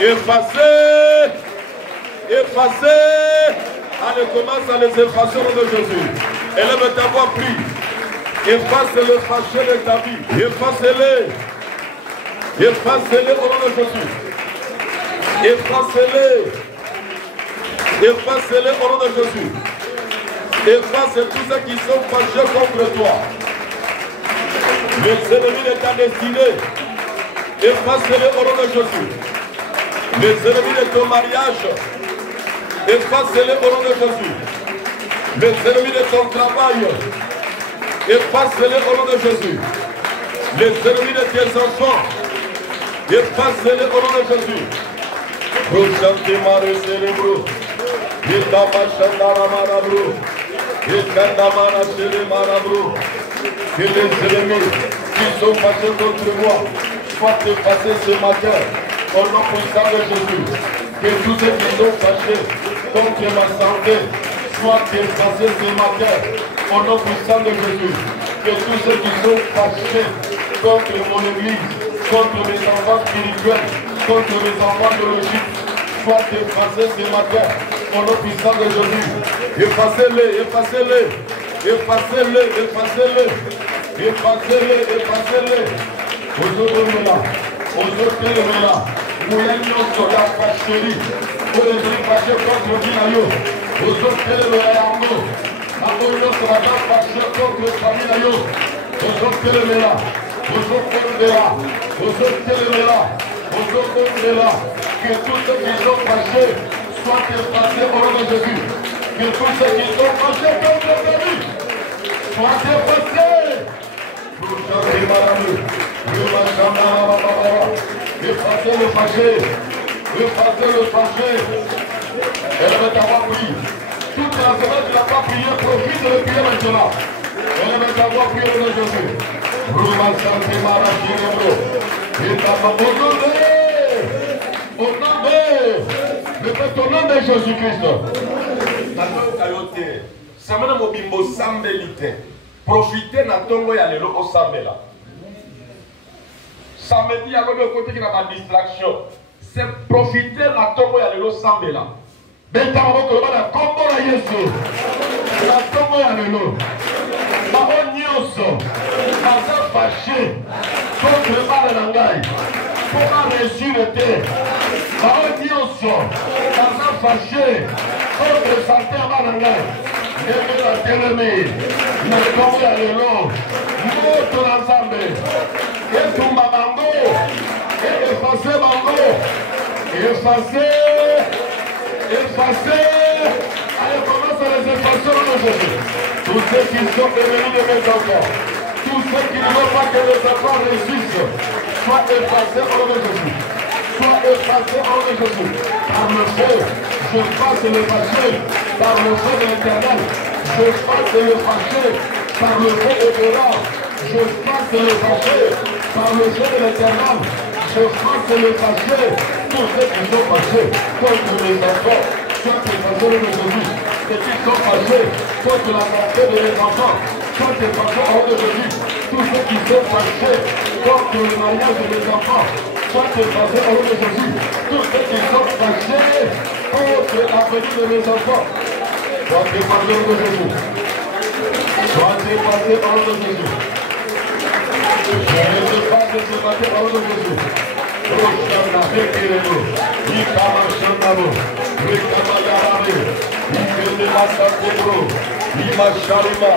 Effacez. Effacez. Allez, commence à les effacer au nom de Jésus. Élève ta voix, prie. Efface le fâché de ta vie. Effacez-les. Effacez-les au nom de Jésus. Effacez-les. Effacez-les au nom de Jésus. Efface tous ceux qui sont fâchés contre toi. Les ennemis de ta destinée. Efface-les au nom de Jésus. Les ennemis de ton mariage. Efface-les au nom de Jésus. Les ennemis de ton travail. Efface-les au nom de Jésus. Les ennemis de tes enfants. Efface-les au nom de Jésus. Que les ennemis qui sont fâchés contre moi soient effacés ce matin au nom puissant de Jésus. Que tous ceux qui sont fâchés contre ma santé soient effacés ce matin au nom puissant de Jésus. Que tous ceux qui sont fâchés contre mon église, contre mes enfants spirituels, contre mes enfants biologiques, soient effacés ce matin au nom puissant de Jésus. Effacez-les, effacez-les, effacez-les, effacez-les, effacez-les, effacez-les. Aujourd'hui là, nous ayons sur la fâcherie, pour les fâchés contre Dinayo. Aujourd'hui là, nous sur la fâcherie contre Faminayo. Aujourd'hui là, que tous ceux qui sont fâchés soient effacés au nom de Jésus. Que tous ceux qui sont fâchés contre ta vie soient effacés. Effacez le fâché. Effacez le fâché. Elle va t'avoir prié. Toute la semaine, tu n'as pas prié, profite de le prier maintenant. Elle va t'avoir prié au nom de Jésus. Au nom de Jésus-Christ. Profitez na tongo ya lelo osambela. Samedi ya le côté qui n'a pas de distraction. C'est profiter na tongo ya lelo sambela. Beta moko na kombo na Yesu. Na tongo ya lelo. Ba onyoso. Baza fâché. Contre le na ngai. Pour ma résulter. Ba onyoso. Baza fâché. Contre santé na ngai. Et la télémie, na kombo ya lelo, moto na nzambe, etumba bango, effacer bango, effacer, allez commence à les effacer au nom de Jésus. Tous ceux qui sont ennemis de mes enfants, tous ceux qui ne veulent pas que les enfants réussissent, soient effacés au nom de Jésus. Soient effacés au nom de Jésus. Par le feu, je passe le fâché. Par le feu de l'Éternel, je passe le fâché. Par le feu éternel, je passe le fâché. Par le feu de l'Éternel, je passe le fâché. Tous ceux qui sont fâchés contre les enfants, soient effacés au nom de Jésus. Ceux qui sont fâchés contre la santé de mes enfants, soient effacés au nom de Jésus. Tous ceux qui sont fâchés contre le mariage de mes enfants, soient effacés au nom de Jésus. Tous ceux qui sont fâchés contre l'avenir de mes enfants, soient effacés au nom de Jésus. Soient effacés au nom de Jésus. Je ne sais pas de ce matin au nom de Jésus. Roshana Bekireno, Ikama Shandabo, Rikama Yarabe, Ikene Masatebro, Ima Sharima,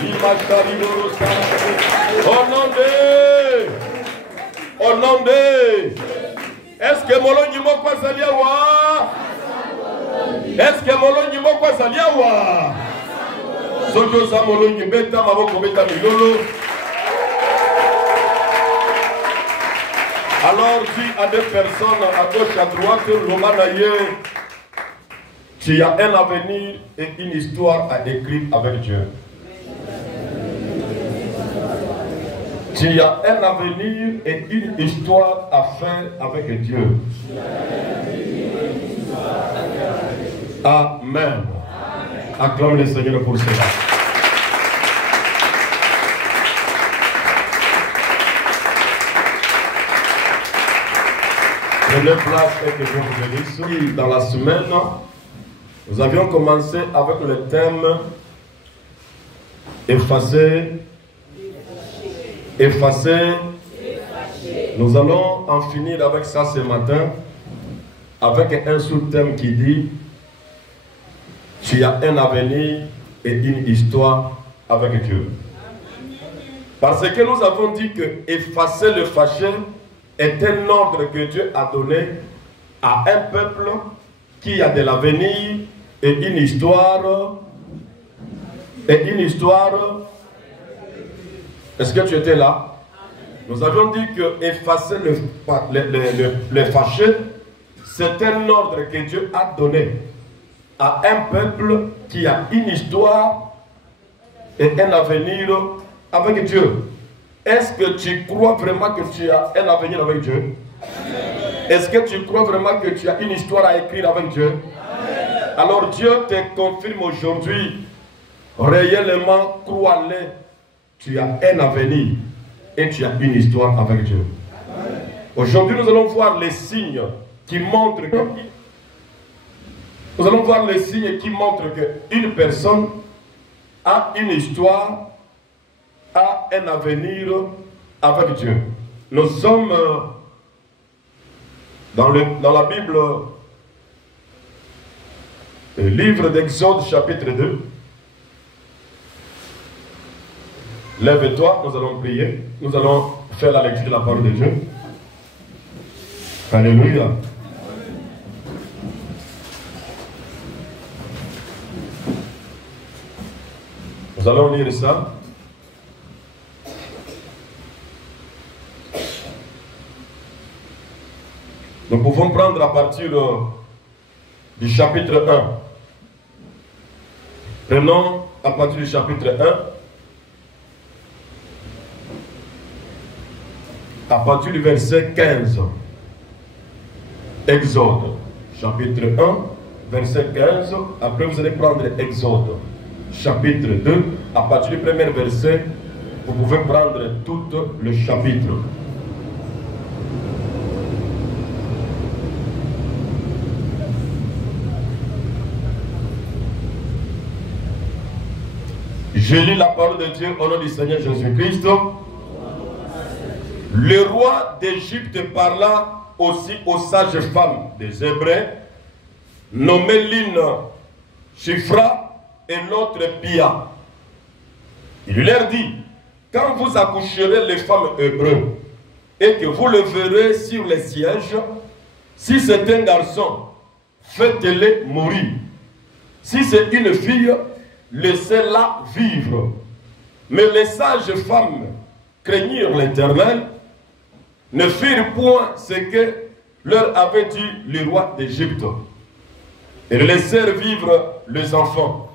Ima Sharino Rosana. Au nom de. Est-ce que Molongi Mokwa Saliawa? Est-ce que Molongi Mokwa Saliawa? Sojo Samolongi Beta Maboko Beta Milolo. Alors dis à des personnes à gauche, à droite, Romanaye, tu as un avenir et une histoire à écrire avec Dieu. Tu as un avenir et une histoire à faire avec Dieu. Amen. Acclame le Seigneur pour cela. Prenez place et que Dieu vous bénisse. Oui, dans la semaine, nous avions commencé avec le thème effacer, effacer. Nous allons en finir avec ça ce matin, avec un sous-thème qui dit tu as un avenir et une histoire avec Dieu. Parce que nous avons dit que effacer le fâché est un ordre que Dieu a donné à un peuple qui a de l'avenir et une histoire. Et une histoire. Est-ce que tu étais là? Nous avions dit que effacer le fâché, c'est un ordre que Dieu a donné à un peuple qui a une histoire et un avenir avec Dieu. Est-ce que tu crois vraiment que tu as un avenir avec Dieu? Est-ce que tu crois vraiment que tu as une histoire à écrire avec Dieu? Alors Dieu te confirme aujourd'hui, réellement, crois-le, tu as un avenir et tu as une histoire avec Dieu. Aujourd'hui, nous allons voir les signes qui montrent que qu'une personne a une histoire, a un avenir avec Dieu. Nous sommes dans la Bible, le livre d'Exode chapitre 2. Lève-toi, nous allons prier. Nous allons faire la lecture de la parole de Dieu. Alléluia. Nous allons lire ça. Nous pouvons prendre à partir du chapitre 1. Prenons à partir du chapitre 1. À partir du verset 15. Exode. Chapitre 1, verset 15. Après vous allez prendre Exode. Chapitre 2. À partir du premier verset, vous pouvez prendre tout le chapitre. Je lis la parole de Dieu au nom du Seigneur Jésus-Christ. Le roi d'Égypte parla aussi aux sages femmes des Hébreux, nommées l'une Shifra et l'autre Pia. Il leur dit, quand vous accoucherez les femmes hébreux et que vous le verrez sur les sièges, si c'est un garçon, faites-le mourir. Si c'est une fille, laissez-la vivre. Mais les sages femmes craignirent l'Éternel, ne firent point ce que leur avait dit le roi d'Égypte, et laissèrent vivre les enfants.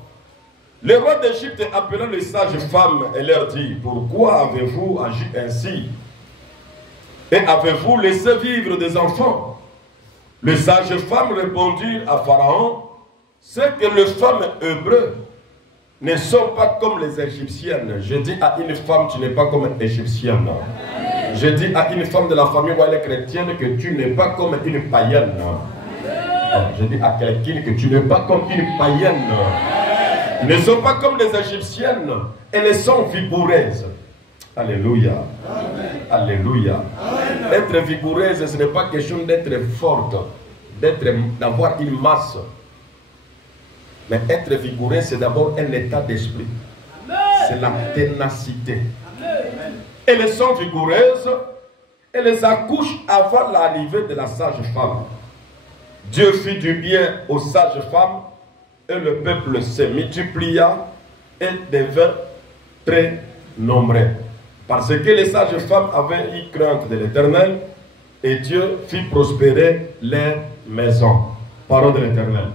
Le roi d'Égypte appela les sages femmes et leur dit, pourquoi avez-vous agi ainsi? Et avez-vous laissé vivre des enfants? Les sages femmes répondirent à Pharaon, c'est que les femmes hébreues ne sont pas comme les Égyptiennes. Je dis à une femme, tu n'es pas comme une Égyptienne. Je dis à une femme de la famille royale chrétienne que tu n'es pas comme une païenne. Je dis à quelqu'un que tu n'es pas comme une païenne. Ils ne sont pas comme les Égyptiennes. Elles sont vigoureuses. Alléluia. Alléluia. Être vigoureuse, ce n'est pas question d'être forte, d'avoir une masse. Mais être vigoureux, c'est d'abord un état d'esprit. C'est la ténacité. Elles sont vigoureuses, elles accouchent avant l'arrivée de la sage femme. Dieu fit du bien aux sages femmes et le peuple se multiplia et devint très nombreux. Parce que les sages femmes avaient eu crainte de l'Éternel et Dieu fit prospérer leur maison. Parole de l'Éternel.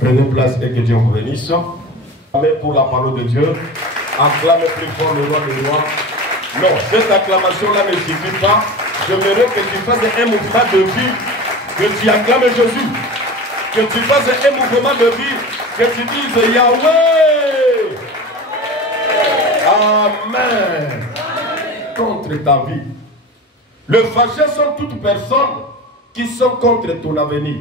Prenez place et que Dieu vous bénisse. Acclamez pour la parole de Dieu. Acclamez plus fort le roi des rois. Non, cette acclamation-là ne suffit pas. J'aimerais que tu fasses un mouvement de vie, que tu acclames Jésus. Que tu fasses un mouvement de vie, que tu dises Yahweh. Amen. Contre ta vie. Le fâché sont toutes personnes qui sont contre ton avenir.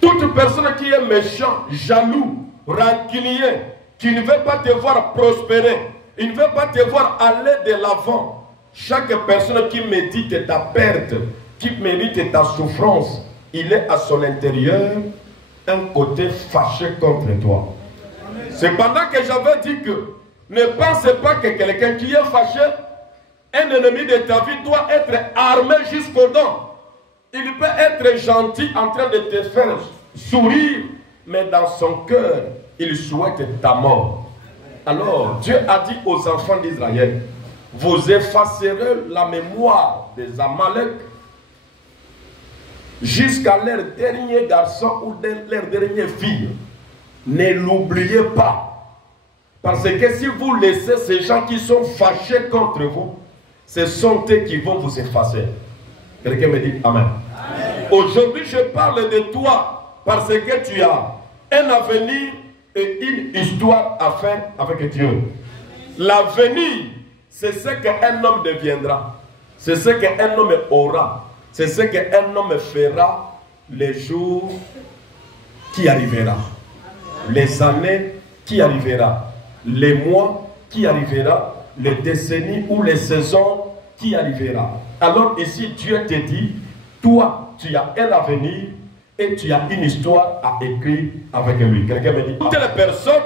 Toute personne qui est méchant, jaloux, rancunier, qui ne veut pas te voir prospérer, il ne veut pas te voir aller de l'avant. Chaque personne qui médite ta perte, qui médite ta souffrance, il est à son intérieur un côté fâché contre toi. Cependant que j'avais dit que ne pensez pas que quelqu'un qui est fâché, un ennemi de ta vie, doit être armé jusqu'aux dents. Il peut être gentil en train de te faire sourire, mais dans son cœur, il souhaite ta mort. Alors, Dieu a dit aux enfants d'Israël, vous effacerez la mémoire des Amalek jusqu'à leur dernier garçon ou leur dernière fille. Ne l'oubliez pas. Parce que si vous laissez ces gens qui sont fâchés contre vous, ce sont eux qui vont vous effacer. Quelqu'un me dit Amen. Aujourd'hui, je parle de toi parce que tu as un avenir et une histoire à faire avec Dieu. L'avenir, c'est ce qu'un homme deviendra. C'est ce qu'un homme aura. C'est ce qu'un homme fera les jours qui arriveront. Les années qui arriveront. Les mois qui arriveront. Les décennies ou les saisons qui arriveront. Alors ici, Dieu te dit, toi, tu as un avenir et tu as une histoire à écrire avec lui. Quelqu'un me dit, toutes les personnes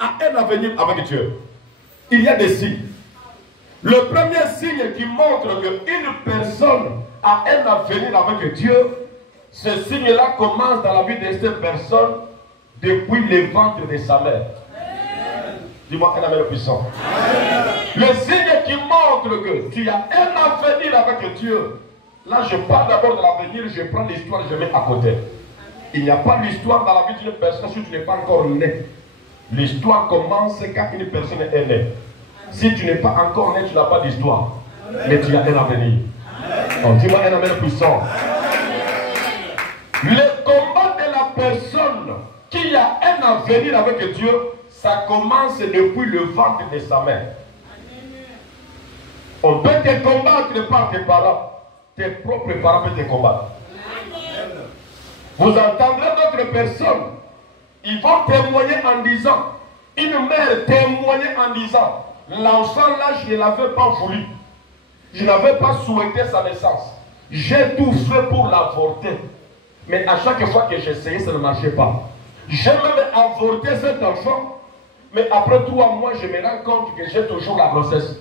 ont un avenir avec Dieu. Il y a des signes. Le premier signe qui montre qu'une personne a un avenir avec Dieu, ce signe-là commence dans la vie de cette personne depuis le ventre de sa mère. Dis-moi un avenir puissant. Le signe qui montre que tu as un avenir avec Dieu. Là, je parle d'abord de l'avenir, je prends l'histoire, je mets à côté. Il n'y a pas d'histoire dans la vie d'une personne si tu n'es pas encore né. L'histoire commence quand une personne est née. Si tu n'es pas encore né, tu n'as pas d'histoire. Mais tu as un avenir. Oh, dis-moi un avenir puissant. Le combat de la personne qui a un avenir avec Dieu, ça commence depuis le ventre de sa mère. On peut te combattre par tes parents. Tes propres parents peuvent te combattre. Vous entendrez d'autres personnes. Ils vont témoigner en disant, une mère témoignait en disant, l'enfant là, je ne l'avais pas voulu. Je n'avais pas souhaité sa naissance. J'ai tout fait pour l'avorter. Mais à chaque fois que j'essayais, ça ne marchait pas. J'ai même avorté cet enfant. Mais après 3 mois, je me rends compte que j'ai toujours la grossesse.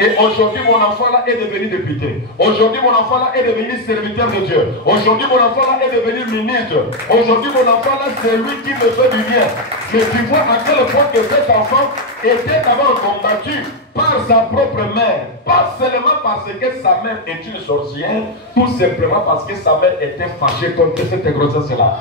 Et aujourd'hui, mon enfant là est devenu député. Aujourd'hui, mon enfant là est devenu serviteur de Dieu. Aujourd'hui, mon enfant là est devenu ministre. Aujourd'hui, mon enfant là, c'est lui qui me fait du bien. Mais tu vois à quel point que cet enfant était d'abord combattu par sa propre mère. Pas seulement parce que sa mère est une sorcière, tout simplement parce que sa mère était fâchée contre cette grossesse-là.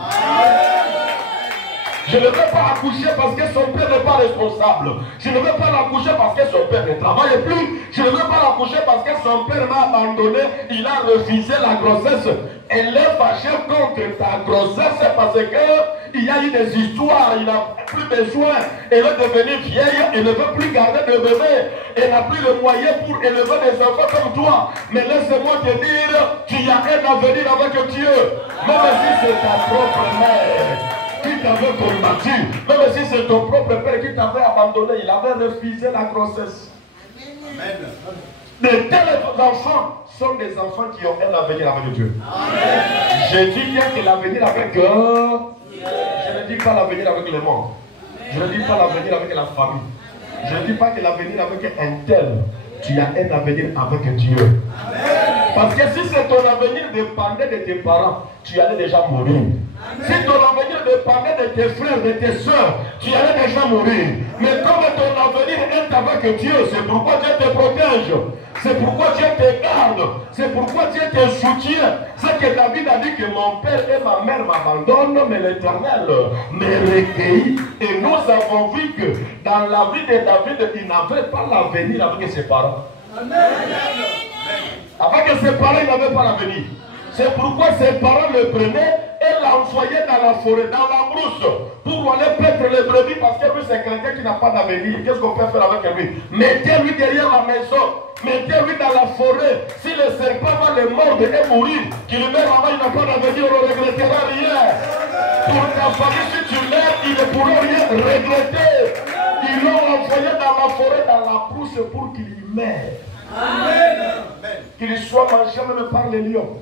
Je ne veux pas accoucher parce que son père n'est pas responsable. Je ne veux pas l'accoucher parce que son père ne travaille plus. Je ne veux pas l'accoucher parce que son père m'a abandonné. Il a refusé la grossesse. Elle est fâchée contre ta grossesse parce qu'il y a eu des histoires. Il n'a plus besoin. Elle est devenue vieille. Elle ne veut plus garder de bébé. Elle n'a plus de moyens pour élever des enfants comme toi. Mais laisse-moi te dire, tu as un avenir avec Dieu. Même si c'est ta propre mère qui t'avait combattu, même si c'est ton propre père qui t'avait abandonné, il avait refusé la grossesse. Amen. De tels enfants sont des enfants qui ont un avenir avec Dieu. Amen. Je dis bien que l'avenir avec Dieu. Je ne dis pas l'avenir avec le monde. Je ne dis pas l'avenir avec la famille. Je ne dis pas que l'avenir avec un tel. Tu as un avenir avec Dieu. Amen. Parce que si c'est ton avenir dépendait de tes parents, tu allais déjà mourir. Amen. Si ton avenir dépendait de tes frères, de tes soeurs, tu allais déjà mourir. Mais comme ton avenir est avec Dieu, c'est pourquoi Dieu te protège. C'est pourquoi Dieu te garde. C'est pourquoi Dieu te soutient. C'est que David a dit que mon père et ma mère m'abandonnent, mais l'Éternel me recueillit. Et nous avons vu que dans la vie de David, il n'avait pas l'avenir avec ses parents. Amen. Avec ses parents, il n'avait pas l'avenir. C'est pourquoi ses parents le prenaient et l'envoyaient dans la forêt, dans la brousse, pour aller paître les brebis, parce que lui, c'est quelqu'un qui n'a pas d'avenir. Qu'est-ce qu'on peut faire avec lui? Mettez-lui derrière la maison. Mettez-lui dans la forêt. Si le serpent va le mordre et mourir, qu'il meurt avant, il n'a pas d'avenir, on ne regrettera rien. Pour ta famille, si tu l'aimes, ils ne pourront rien regretter. Ils l'ont envoyé dans la forêt, dans la brousse pour qu'il y meure. Qu'il soit mangé même par les lions.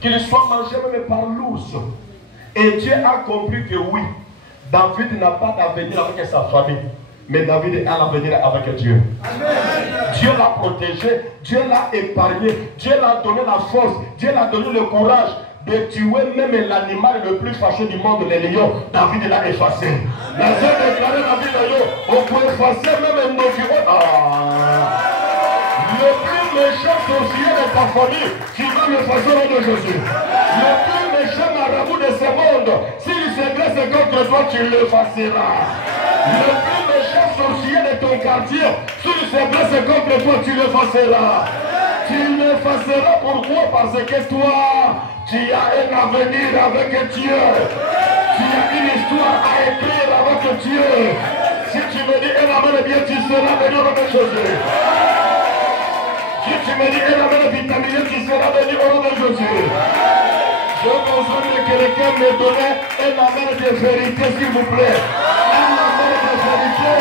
Qu'il soit mangé même par l'ours. Et Dieu a compris que oui, David n'a pas d'avenir avec sa famille. Mais David a l'avenir avec Dieu. Amen. Dieu l'a protégé, Dieu l'a épargné, Dieu l'a donné la force, Dieu l'a donné le courage de tuer même l'animal le plus fâché du monde, les lions. David l'a effacé. La Dieu déclaré David, on peut effacer même nos figures. Le plus méchant sorcier de ta famille, tu vas l'effacer au nom de Jésus. Le plus méchant marabout de ce monde, s'il s'intéresse contre toi, tu l'effaceras. Le plus méchant sorcier de ton quartier, s'il s'intéresse contre toi, tu l'effaceras. Tu l'effaceras pourquoi? Parce que toi, tu as un avenir avec Dieu. Tu as une histoire à écrire avec Dieu. Si tu me dis un amen, bien tu seras béni au nom de Jésus. Si tu me dis un amen vitaminé, tu seras béni au nom de Jésus. Je besoin de quelqu'un me donner un amen de vérité, s'il vous plaît. Un amen de vérité.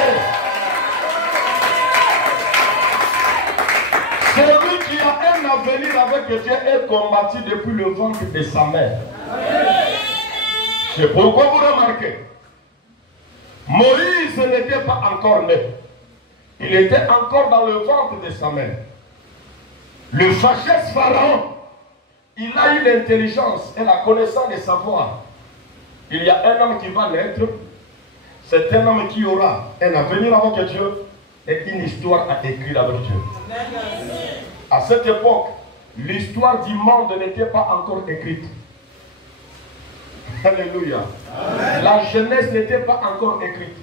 Celui qui a un avenir avec Dieu est combattu depuis le ventre de sa mère. C'est pourquoi vous remarquez, Moïse n'était pas encore né. Il était encore dans le ventre de sa mère. Le fâcheux Pharaon, il a eu l'intelligence et la connaissance de savoir. Il y a un homme qui va naître. C'est un homme qui aura un avenir avec Dieu et une histoire à écrire avec Dieu. À cette époque, l'histoire du monde n'était pas encore écrite. Alléluia. Amen. La jeunesse n'était pas encore écrite.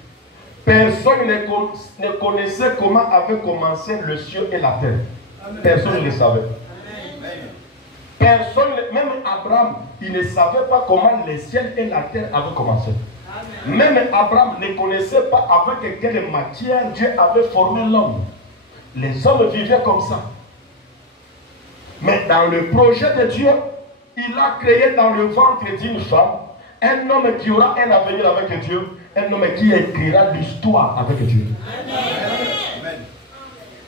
Personne ne connaissait comment avait commencé le ciel et la terre. Amen. Personne ne le savait. Amen. Personne, même Abraham, il ne savait pas comment le ciel et la terre avaient commencé. Amen. Même Abraham ne connaissait pas avec quelle matière Dieu avait formé l'homme. Les hommes vivaient comme ça. Mais dans le projet de Dieu, il a créé dans le ventre d'une femme un homme qui aura un avenir avec Dieu, un homme qui écrira l'histoire avec Dieu. Amen.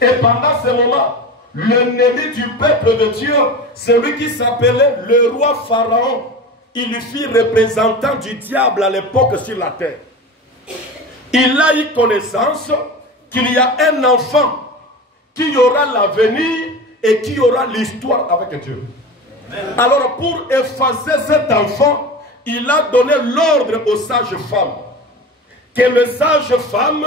Et pendant ce moment, l'ennemi du peuple de Dieu, celui qui s'appelait le roi Pharaon, il fut représentant du diable à l'époque sur la terre. Il a eu connaissance qu'il y a un enfant qui aura l'avenir et qui aura l'histoire avec Dieu. Alors pour effacer cet enfant, il a donné l'ordre aux sages femmes que les sages femmes,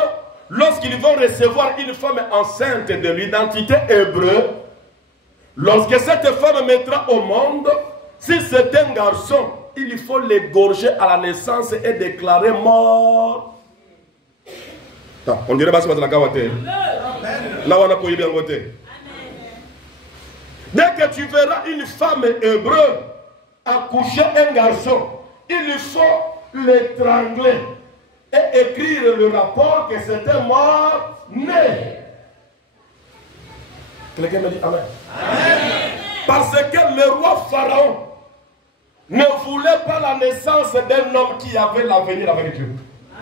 lorsqu'ils vont recevoir une femme enceinte de l'identité hébreu, lorsque cette femme mettra au monde, si c'est un garçon, il faut l'égorger à la naissance et déclarer mort. On dirait pas ce que la gawate. Là on a pour y bien voter. Dès que tu verras une femme hébreu accoucher un garçon, il faut l'étrangler et écrire le rapport que c'était mort-né. Quelqu'un me dit Amen. Amen. Parce que le roi Pharaon ne voulait pas la naissance d'un homme qui avait l'avenir avec Dieu.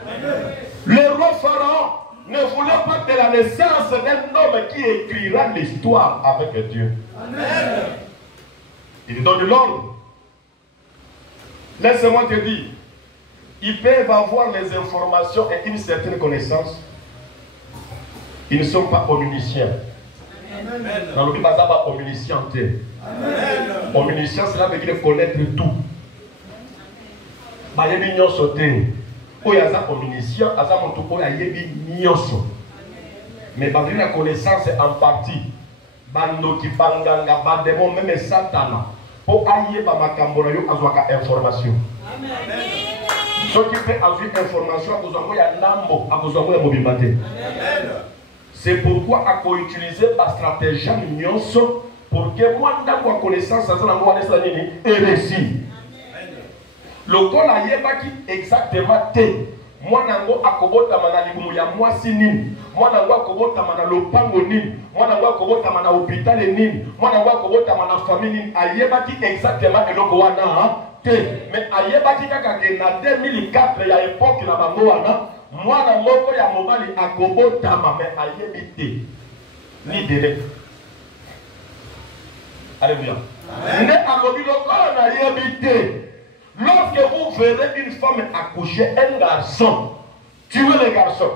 Amen. Le roi Pharaon ne voulait pas de la naissance d'un homme qui écrira l'histoire avec Dieu. Amen. Il donne l'ordre. Laisse-moi te dire, ils peuvent avoir les informations et une certaine connaissance. Ils ne sont pas omniscients. Dans le Bible, ça va omniscient. Omniscient, cela veut dire connaître tout. Mais il y a sauté. Il y a omniscient, il y a mais la connaissance en partie. Bando qui banganga bademo même satana pour ailler ba makambo yo azwaka information. Amen. Ce qui fait avoir information azwaka ya nambo azwaka ya mobimate. Amen. C'est pourquoi à quoi utiliser la stratégie nyonso pour que moi ndako connaissance azana moi nesa nini et réussi. Le col a yeba qui exactement té mwanango akobotama na libumu ya mwasi nini, mwanango akobotama na lopango nini, mwanango akobotama na hôpital nini, mwanango akobotama na famille nini, ayebaki exactement eloko wana te, mais ayebaki kaka ke na 2004 ya époque na bango wana mwana moko ya mobali akobotama mais ayebi te ni direct. Alléluia. Ne alobi lokola na yebi te. Lorsque vous verrez une femme accoucher un garçon, tuez le garçon.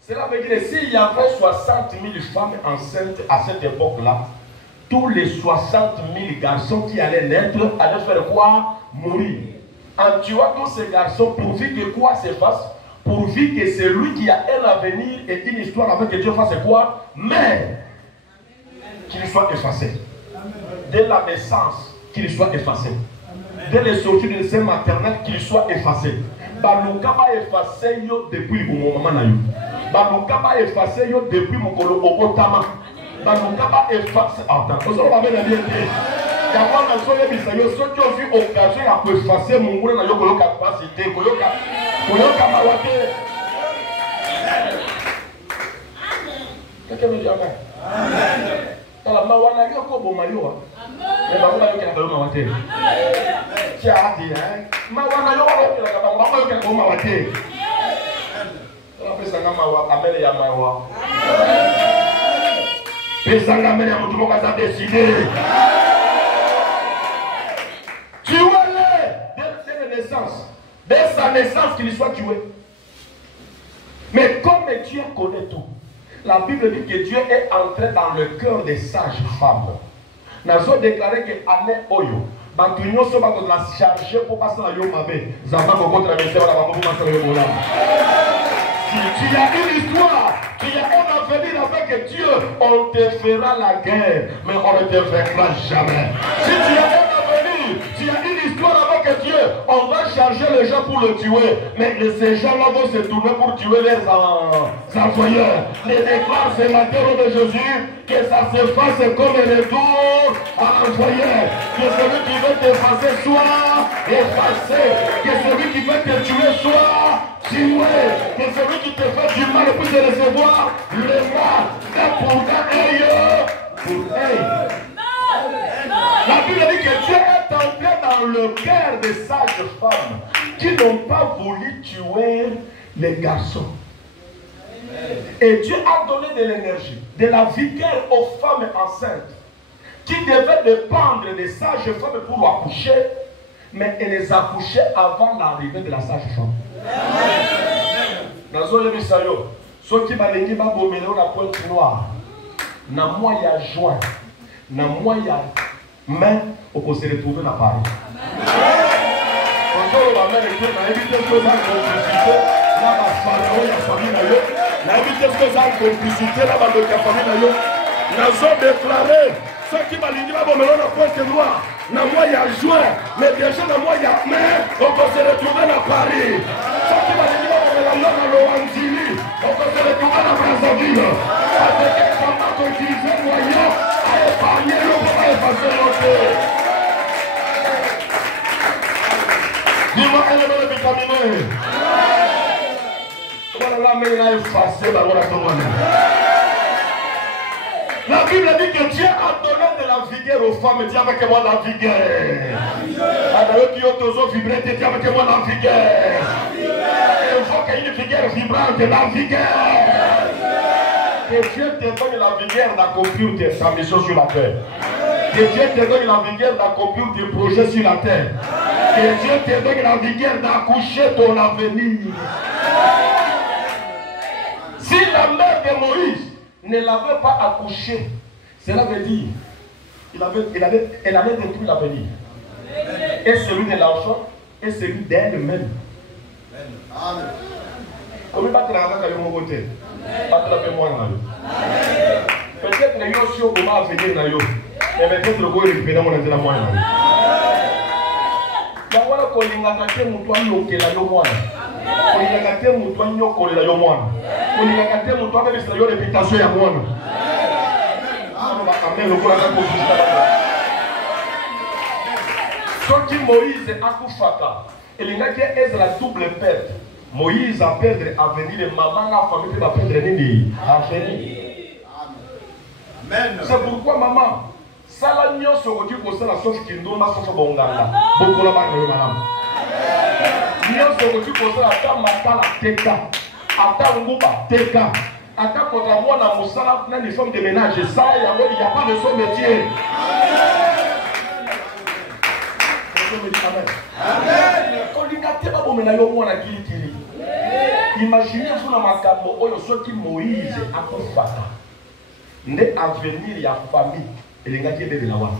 Cela veut dire s'il y avait 60 000 femmes enceintes à cette époque-là, tous les 60 000 garçons qui allaient naître allaient faire quoi? Mourir. En tuant tous ces garçons, pourvu que quoi se fasse? Pourvu que celui qui a un avenir et une histoire avec Dieu fasse quoi? Mais qu'il soit effacé. Dès la naissance, qu'il soit effacé. Dès les sorties du sein maternel, qu'il soit effacé. Baluka va effacer yo depuis mon maman na yo. Baluka va effacer yo depuis mon kolo obotama. Baluka va effacer. Attends, on va bien bien. D'abord, dans son émission, yo so tu vu occasion à effacer mon goulé na yo kolo capacité, koyoka mawate. Quelqu'un me dit amen. Amen. Alors, mawana yo ko bo mayo. Mais mawana yo ke na mawate. Tiens, mawana yo ko na mawana yo ke na mawate. On peut s'en mawa amele ya mawa. Pesanga amele ya mutu moka za décider. Tuez-le dès la naissance. Dès sa naissance qu'il soit tué. Mais comme Dieu connaît tout, la Bible dit que Dieu est entré dans le cœur des sages femmes. Nous avons déclaré que Anne Oyo, nous sommes la charger pour passer à Yomabe. Si tu as une histoire, tu as un avenir avec Dieu, on te fera la guerre, mais on ne te vaincra jamais. Si tu as un avenir, tu as une histoire avec Dieu, on va charger les gens pour le tuer, mais ces gens-là vont se tourner pour tuer les employeurs. Les déclare ce matin de Jésus que ça se fasse comme un retour à l'employeur. Que celui qui veut t'effacer soit effacé, que celui qui veut te tuer soit tué, que celui qui te fait du mal puisse recevoir le mal. Et pourtant, la Bible dit que Dieu est entré dans le cœur des sages femmes qui n'ont pas voulu tuer les garçons. Et Dieu a donné de l'énergie, de la vigueur aux femmes enceintes qui devaient dépendre des sages femmes pour accoucher, mais elles les accouchaient avant l'arrivée de la sage-femme. Ceux qui m'ont dit que la pointe noire, na moyen juin, na moyen mai, on peut se retrouver dans Paris. Quand on va mettre les choses, on a évité que ça complicité, là, la famille, on a évité que ça complicité, là, la famille, nous avons déclaré, ceux qui m'ont dit que la pointe noire, na moyen juin, mais déjà na moyen mai, on peut se retrouver dans Paris. Ceux qui m'ont dit que la Loandili, on peut se retrouver dans Brazzaville. Parce que pendant que tu disais moyen, à épargner, on ne peut pas effacer l'autre. Dis-moi, elle est dans le vitaminé. Voilà la main, il a effacé la loi de la Bible dit que Dieu a donné de la vigueur aux femmes. Dis avec moi la vigueur. Alors qui ont toujours vibré, dis avec moi la vigueur. Il faut qu'il y ait une vigueur vibrante, la vigueur. Que Dieu te donne la vigueur d'accomplir ta mission sur la terre. Que Dieu te donne la vigueur d'accomplir tes projets sur la terre. Que Dieu te donne la vigueur d'accoucher ton avenir. Si la mère de Moïse ne l'avait pas accouché, cela veut dire elle allait détruire l'avenir. Et celui de l'enfant et celui d'elle-même. Comment va-t-il avec mon côté? Peut-être que yo si on va venir na yo, mais peut-être le go récupérer mon antenne moi. Donc voilà ko linga te mutu anyokela yo mwana. Ko linga te mutu anyokolela yo mwana. Ko linga te mutu abebisa yo réputation ya mwana. Amen le kola ko fista. Soki Moïse akufaka, elinga ke Ezra double perte. Moïse a perdre avenir, maman la famille va perdre avenir. Amen. C'est pourquoi maman, ça la nion se retrouve pour ça la sauce qui nous m'a sauce bonganga. Beaucoup la main madame. Nion se retrouve pour ça la femme mata la teka, ata nguba teka, ata contre moi na musala na les femmes de ménage ça il y a pas de son métier. Imaginez vous dans ma cabo, oyo soki Moïse a kufata. Nde avenir ya famille elengaki bébé na wana.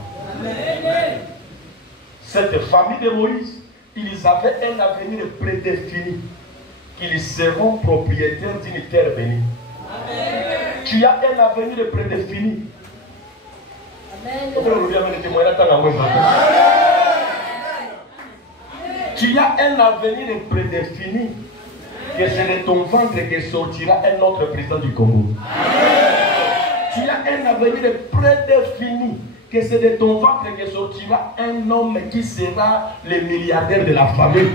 Cette famille de Moïse, ils avaient un avenir prédéfini qu'ils seront propriétaires d'une terre bénie. Tu as un avenir prédéfini. Tu as un avenir prédéfini que c'est de ton ventre que sortira un autre président du Congo. Tu as un avenir prédéfini que c'est de ton ventre que sortira un homme qui sera le milliardaire de la famille.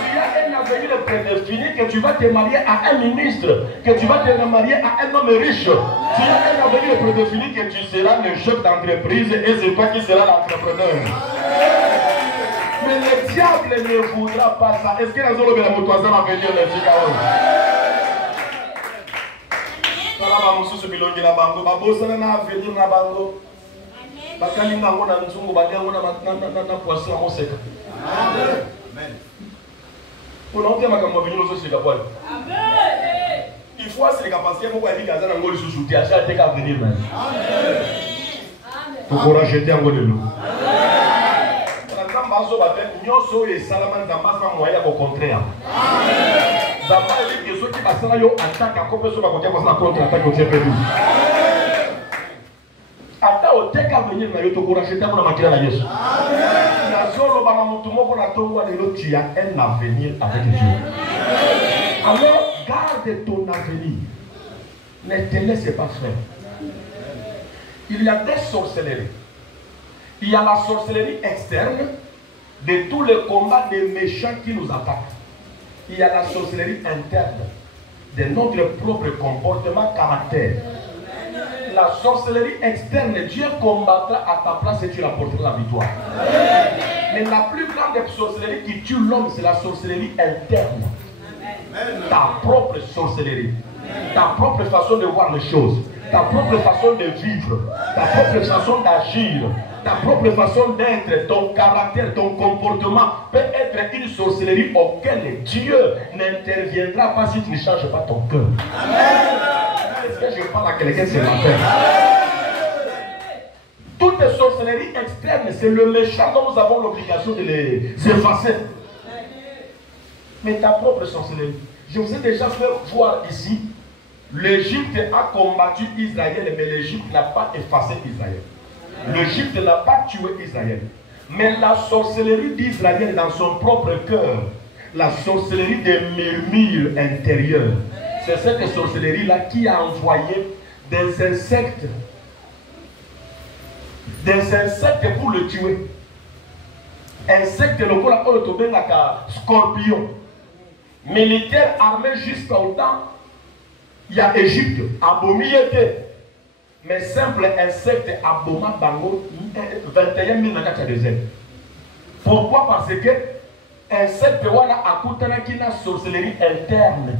Tu as un avenir prédéfini que tu vas te marier à un ministre, que tu vas te marier à un homme riche. Tu as un avenir prédéfini que tu seras le chef d'entreprise et c'est toi qui seras l'entrepreneur. Mais le diable ne voudra pas ça. Est-ce que les autres vont venir les Chicago? Il faut se capaciter pour aller dans un angole sous soutien. Ça a venir même. Pour courage en l'eau. Au contraire. Tu as un avenir avec Dieu. Alors garde ton avenir. Ne te laisse pas faire. Il y a des sorcelleries. Il y a la sorcellerie externe de tous les combats des méchants qui nous attaquent. Il y a la sorcellerie interne de notre propre comportement, caractère. La sorcellerie externe, Dieu combattra à ta place et tu apporteras la victoire. Mais la plus grande sorcellerie qui tue l'homme, c'est la sorcellerie interne. Ta propre sorcellerie, ta propre façon de voir les choses, ta propre façon de vivre, ta propre façon d'agir, ta propre façon d'être, ton caractère, ton comportement peut être une sorcellerie auquel Dieu n'interviendra pas si tu ne changes pas ton cœur. Est-ce que je parle à quelqu'un ce matin? Toutes les sorcelleries externes, c'est le méchant dont nous avons l'obligation de les effacer. Mais ta propre sorcellerie. Je vous ai déjà fait voir ici, l'Égypte a combattu Israël, mais l'Égypte n'a pas effacé Israël. L'Égypte n'a pas tué Israël. Mais la sorcellerie d'Israël dans son propre cœur, la sorcellerie des murmures intérieurs, c'est cette sorcellerie-là qui a envoyé des insectes pour le tuer. Insectes locaux, là, on le scorpion. Militaire armé jusqu'au temps, il y a Égypte, abomiété. Mais simple insecte aboma bango 21 000 dans le désert. Pourquoi? Parce que insecte wala akutana qui na sorcellerie interne.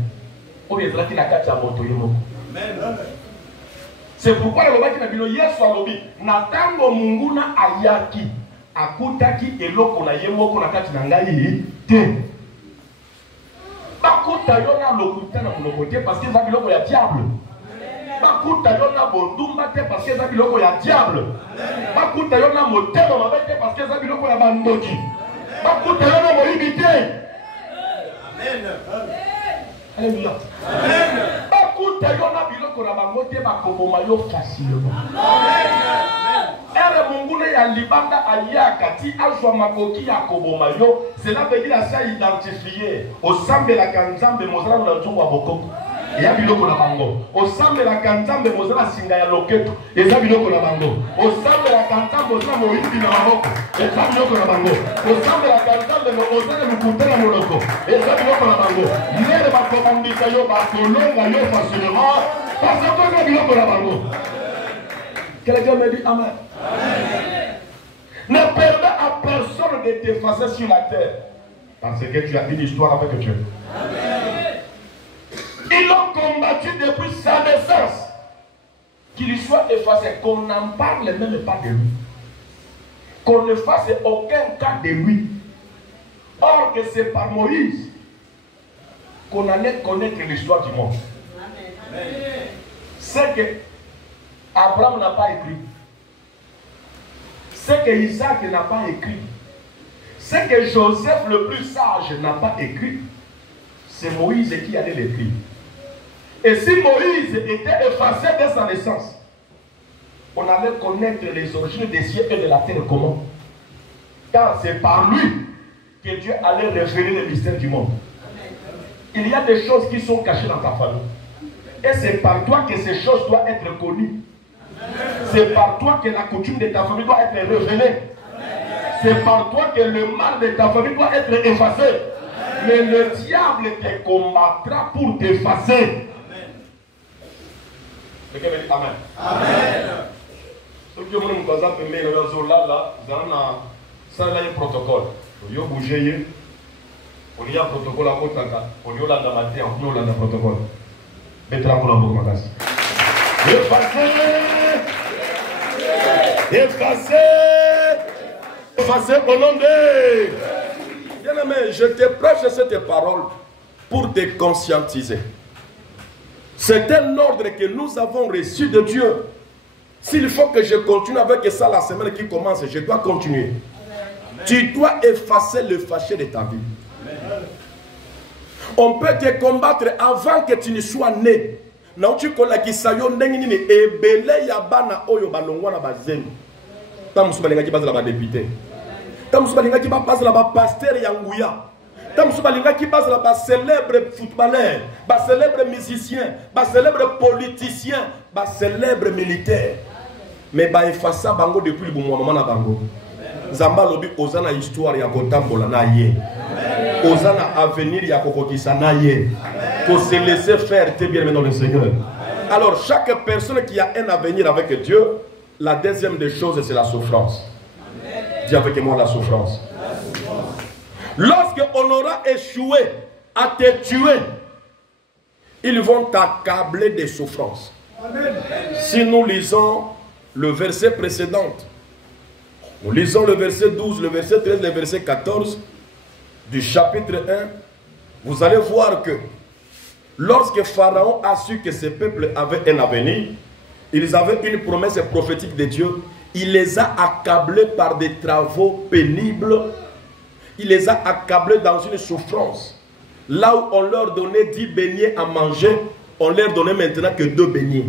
C'est pourquoi le baki na bino yesu alobi na tango munguna ayaki akutaki eloko na yemoko na kati na ngai te. Bakuta yona lokuta na munokote parce que za biloko ya diable. Bakuta yona bondumba te parce que za biloko ya diable. Bakuta yona motema mabe te parce que za biloko ya bandoki. Bakuta yona moyibi te. Amen. Alléluia. Amen. Bakuta yona biloko na bango te bakoboma yo facilement. Amen. Ere mungune ya libanda ayaka ti azwa makoki ya koboma yo, cela veut dire ça identifier au sambe la kanzambe mozala na nzungu wa bokoko. ya biloko na bango. Osambelaka nzambe mozala singa ya loketo, eza biloko na bango. Osambelaka nzambe ozala moyibi na maboko, eza biloko na bango. Osambelaka nzambe ozala lukuta na moloko, eza biloko na bango. Ndenge bakobandisa yo bakolonga yo facilement, parce que eza biloko na bango. Quelqu'un me dit amen. Ne permets à personne de t'effacer sur la terre, parce que tu as une histoire avec Dieu. Ils l'ont combattu depuis sa naissance. Qu'il soit effacé, qu'on n'en parle même pas de lui. Qu'on ne fasse aucun cas de lui. Or que c'est par Moïse qu'on allait connaître l'histoire du monde. C'est que Abraham n'a pas écrit. C'est que Isaac n'a pas écrit. C'est que Joseph le plus sage n'a pas écrit. C'est Moïse qui allait l'écrire. Et si Moïse était effacé dès sa naissance, on allait connaître les origines des cieux et de la terre comment? Car c'est par lui que Dieu allait révéler les mystères du monde. Il y a des choses qui sont cachées dans ta famille. Et c'est par toi que ces choses doivent être connues. C'est par toi que la coutume de ta famille doit être révélée. C'est par toi que le mal de ta famille doit être effacé. Mais le diable te combattra pour t'effacer. Quelqu'un me dit amen. Amen. Ceux qui ont un protocole. Il y a un bouger. Il y a un protocole à côté. Il y a un protocole. Mettez-la pour la bourre, madame. Effacé au nom de... Bien-aimé, je te prêche cette parole pour te conscientiser. C'est un ordre que nous avons reçu de Dieu. S'il faut que je continue avec ça la semaine qui commence, je dois continuer. Amen. Tu dois effacer le fâché de ta vie. Amen. On peut te combattre avant que tu ne sois né. Na uchi kola kisayo ndenge nini ebele ya bana oyo balongwa na bazemi. Tamusu balinga ki bazala ba député. Tamusu balinga ki bazala ba pasteur ya nguya. Tamusu balinga ki bazala ba célèbre footballeur, ba célèbre musicien, ba célèbre politicien, ba célèbre militaire. Mais ba efasa bango depuis le bon moment na bango. Zamba lobi ozana histoire ya kotambola na ye. Ozana avenir ya kokokisa na ye. Pour se laisser faire, t'es bien dans le Seigneur. Alors, chaque personne qui a un avenir avec Dieu, la deuxième des choses, c'est la souffrance. Dis avec moi la souffrance. Lorsqu'on aura échoué à te tuer, ils vont t'accabler de souffrance. Si nous lisons le verset précédent, nous lisons le verset 12, le verset 13, le verset 14 du chapitre 1, vous allez voir que lorsque Pharaon a su que ce peuple avait un avenir, ils avaient une promesse prophétique de Dieu. Il les a accablés par des travaux pénibles. Il les a accablés dans une souffrance. Là où on leur donnait 10 beignets à manger, on leur donnait maintenant que 2 beignets.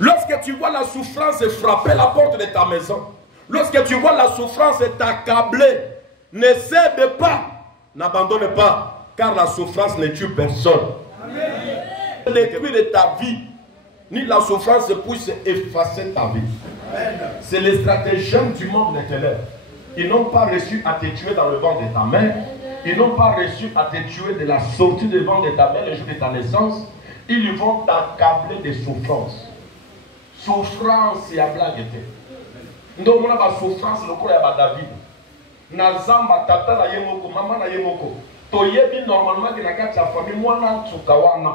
Lorsque tu vois la souffrance frapper la porte de ta maison, lorsque tu vois la souffrance t'accabler, ne cède pas, n'abandonne pas, car la souffrance ne tue personne. L'écrit de ta vie, ni la souffrance puisse effacer ta vie. C'est les stratagèmes du monde des ténèbres. Ils n'ont pas reçu à te tuer dans le ventre de ta mère. Ils n'ont pas reçu à te tuer de la sortie du ventre de ta mère le jour de ta naissance. Ils vont t'accabler de souffrance. Souffrance et à blague. Donc on a la souffrance le corps de David. Nazamba tata na yemoko, maman na yemoko. Toyebi normalement que na kati ya famille mwana tsukawana.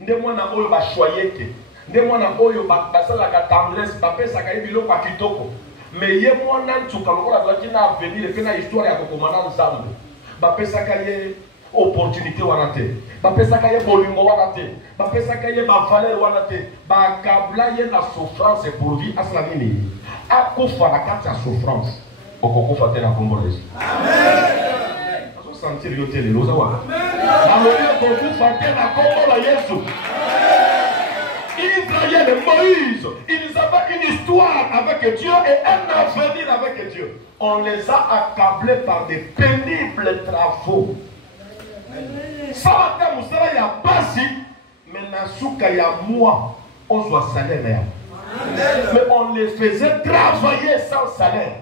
Nde mwana oyo ba choyete. Nde mwana oyo ba basala ka tendresse, ba pesa ka ibilo kwa kitoko. Mais ye mwana tsuka lokola doki na avenir pe na histoire ya kokomana nzambe. Ba pesa ka ye opportunité wana te. Ba pesa ka ye bolingo wana te. Ba pesa ka ye ba valeur wana te. Ba kabla ye na souffrance pour vie asala nini. Akufa na kati ya souffrance. Okokufa te na kombo Yesu. Amen. Azo sentir yo te lelo zawa. Amen. Okokufa te na kombo Yesu. Israël et Moïse, ils avaient une histoire avec Dieu et un avenir avec Dieu. On les a accablés par des pénibles travaux. Ça va être Moussala, il y a Basi, mais Nasuka, il y a moi, on soit salaire. Mais on les faisait travailler sans salaire,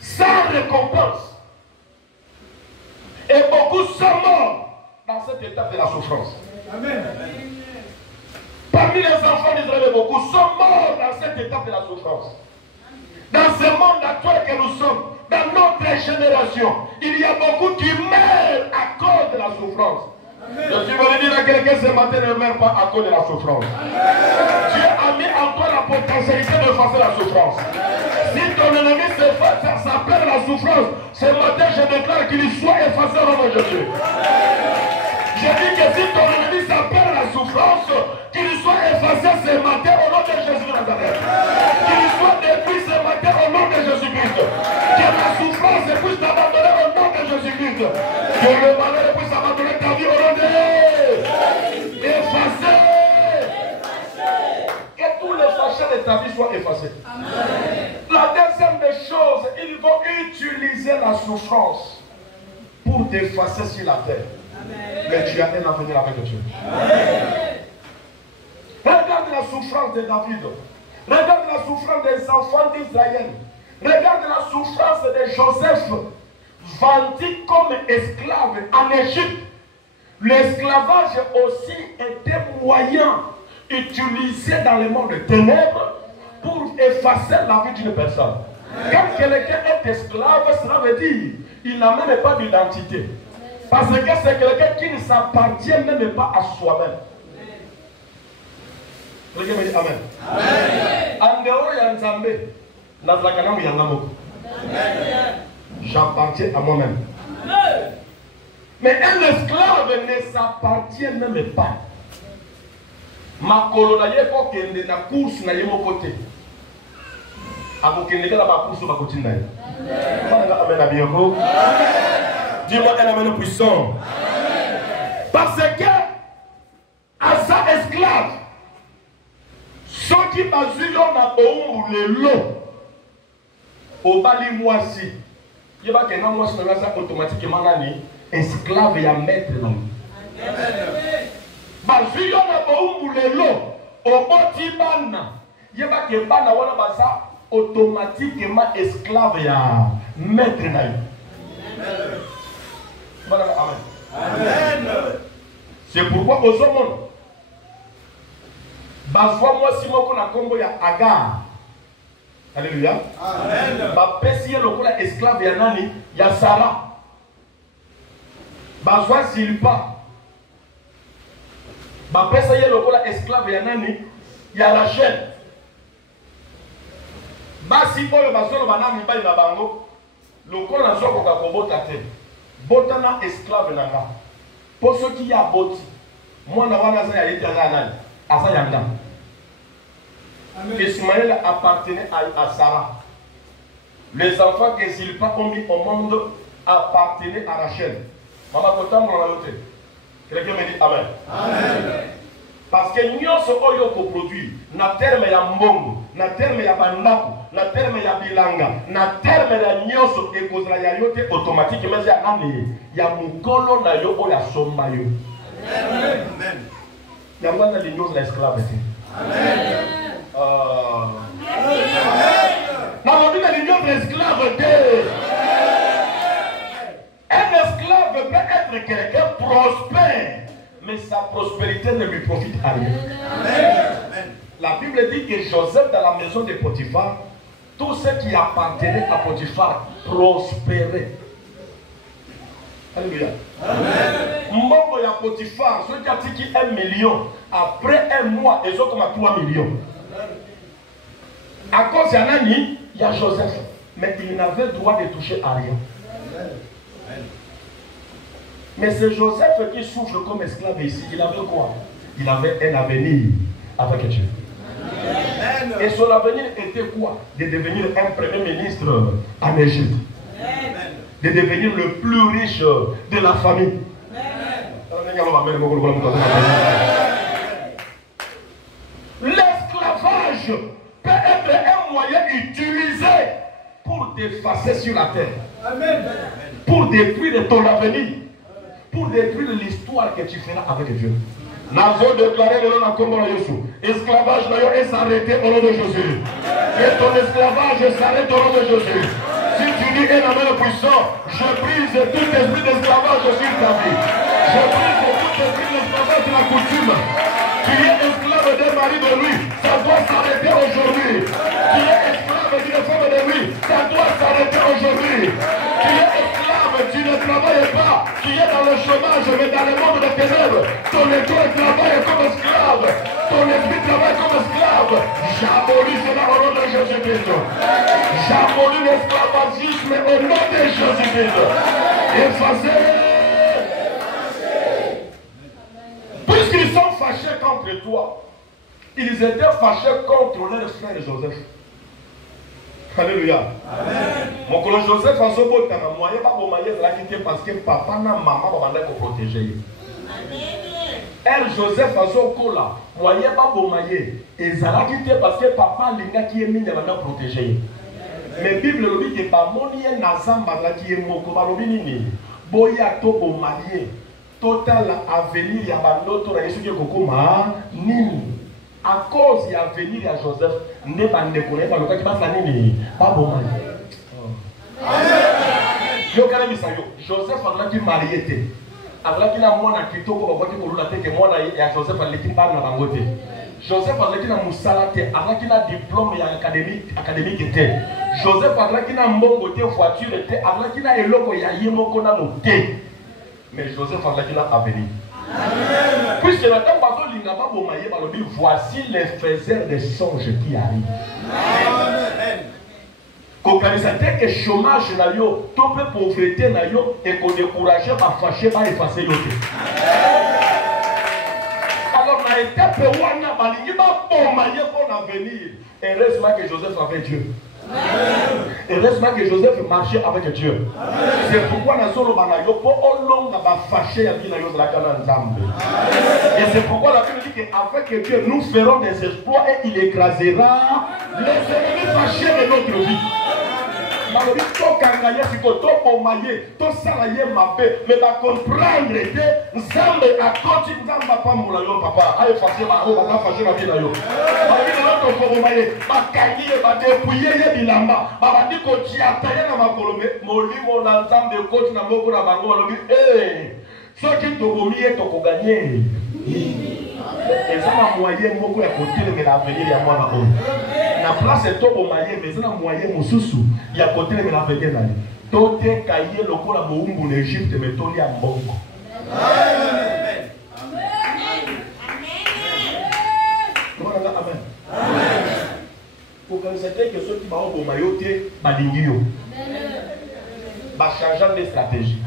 sans récompense. Et beaucoup sont morts dans cette étape de la souffrance. Amen. Parmi les enfants d'Israël, beaucoup sont morts dans cette étape de la souffrance. Dans ce monde actuel que nous sommes, dans notre génération, il y a beaucoup qui meurent à cause de la souffrance. Donc tu veux dire à quelqu'un ce matin, ne meurt pas à cause de la souffrance. Dieu a mis en toi la potentialité de effacer la souffrance. Si ton ennemi s'appelle la souffrance, ce matin je déclare qu'il soit effacé au nom de Jésus. Je dis que si ton ennemi s'appelle la souffrance, qu'il soit effacé ce matin au nom de Jésus de Nazareth. Qu'il soit détruit ce matin au nom de Jésus-Christ. Que la souffrance puisse t'abandonner au nom de Jésus-Christ. Que le malheur puisse abandonner ta vie au nom de Jésus. Effacé. Que tous les fâchés de ta vie soient effacés. Amen. La deuxième des choses, ils vont utiliser la souffrance pour t'effacer sur la terre. Amen. Mais tu as un avenir avec Dieu. Amen. Regarde la souffrance de David. Regarde la souffrance des enfants d'Israël. Regarde la souffrance de Joseph, vendu comme esclave en Égypte. L'esclavage aussi était moyen utilisé dans le monde des ténèbres pour effacer la vie d'une personne. Quand quelqu'un est esclave, cela veut dire qu'il n'a même pas d'identité. Parce que c'est quelqu'un qui ne s'appartient même pas à soi-même. Quelqu'un me dit Amen. Amen. J'appartiens à moi-même. Mais un esclave ne s'appartient même pas. Ma colonne pour qu'elle na course na yemo côté. Avant qu'elle ne la course ma côté na. Amen à bientôt. Dis-moi un amen puissant. Parce que à sa esclave, ceux qui basulent na boum le lot au bali moisi. Il va que non moi ça automatiquement nani esclave et maître non. Bazuyo na boum le lot au boti bana. Il va que bana wana basa automatiquement esclave ya maître na. Amen. C'est pourquoi aux hommes Bazwa moi si moko na kombo ya Agar. Alléluia. Amen. Ba pesi lokola esclave ya nani ya Sarah. Bazwa Zilpa. Ba pesi lokola esclave ya nani ya Rachel. Basi oyo bazolo banami bali na bango lokola na zoko ka kobota te. Bota na esclave na nga. Poso ki ya boti. Mwana wana za ya yeti ya nani. Asa yanda. Ismaël appartenait à Sarah. Les enfants que Zilpa ont mis au monde appartenaient à Rachel. Maman, quand on a noté. Quelqu'un me dit Amen. Amen. Parce que nous sommes au produit. Na terme ya mbongo, na terme ya bandako, na terme ya bilanga, na terme ya nyoso et kozla ya yote automatique mais ya nani ya mukolo na yo ya somba yo. Amen. Ya mwana linyoso la esclave. Amen. Un esclave peut être quelqu'un prospère, mais sa prospérité ne lui profite à rien. Amen. La Bible dit que Joseph, dans la maison de Potiphar, tous ceux qui appartenaient à Potiphar prospéraient. Alléluia. Mbongo ya Potiphar, ceux qui ont dit 1 million, après un mois, ils ont comme 3 millions. À cause de Nani, il y a Joseph. Mais il n'avait le droit de toucher à rien. Mais c'est Joseph qui souffre comme esclave ici. Il avait quoi? Il avait un avenir avec Dieu. Et son avenir était quoi? De devenir un premier ministre en Égypte. De devenir le plus riche de la famille. L'esclavage peut être un moyen utilisé pour t'effacer sur la terre. Amen. Pour détruire ton avenir. pour détruire l'histoire que tu feras avec Dieu. Nous avons déclaré le nom de Jésus. Esclavage est s'arrêter au nom de Jésus. Et ton esclavage s'arrête au nom de Jésus. Si tu dis un amen puissant, je brise tout esprit d'esclavage sur ta vie. Je brise tout esprit d'esclavage de la coutume. Tu es esclave des maris de lui, ça doit s'arrêter aujourd'hui. Tu es esclave d'une femme de lui, ça doit s'arrêter aujourd'hui. Tu es esclave, tu ne travailles pas, tu es dans le chômage, mais dans le monde des ténèbres. Ton étoile travaille comme esclave, ton esprit travaille comme esclave. J'abolis cela au nom de Jésus-Christ. J'abolis l'esclavagisme au nom de Jésus-Christ. Effacez. Puisqu'ils sont fâchés contre toi, ils étaient fâchés contre leur frère Joseph. Alléluia. Amen. Mon collègue Joseph a ce beau temps, moi, il n'y a pas de moyen de la quitter parce que papa et maman vont protéger. Elle, Joseph a ce cola, moi, il n'y a pas de moyen. Et ça l'a quitté parce que papa linga qui est mis de la protéger. Mais la Bible dit que pas mon lien n'azamba la qui est moko balobini. Boya to bo marié. Total avenir ya bandoto na yesu ke kokoma nini à cause ya avenir ya Joseph ne bande ko ne ba lokaki ba nini ba bomani yo kana misayo Joseph alaki marié te alaki na mwana kitoko ba kwaki kolula te ke mwana ya Joseph alaki ba na bango te Joseph alaki na musala te alaki na diplôme ya académique te Joseph alaki na mbongo te voiture te alaki na eloko ya yemoko na no te. Mais Joseph a dit l'avenir. Puisque la dame Bazo Lingaba Bomaye dit voici les faiseurs des songes qui arrivent. Quand c'est que chômage na yo, tout peu pauvreté na yo et qu'on décourage pas fâcher pas effacer yo. Alors na étape wana balingi ba bomaye pour l'avenir. Heureusement que Joseph avait Dieu. Heureusement que Joseph marchait avec Dieu. C'est pourquoi nous sommes fâchés et c'est pourquoi la Bible dit qu'avec Dieu nous ferons des exploits et il écrasera les ennemis fâchés de notre vie. Mais va comprendre que Nzambe a continué Nzamba pas mon ayo papa a effacé ma robe va fâcher la vie na yo. Ba dit l'autre pour maye ba kangi ba dépouiller ye bilamba ba dit ko tiataye na makolome molimo na Nzambe coach na moko na bango lobi soki tobomiye tokoganye. Et ça m'a moyen moko ya kotelemela l'avenir ya mwana oyo. Na place tobo maye mais ça na moyen mususu ya kotelemela l'avenir na ye. Tote kaye lokola boumbu na Egypte mais toli ya mbongo. Amen. Amen. Amen. Pour que c'était que ceux qui m'ont bon mayoté balingio. Ba changeant de stratégie.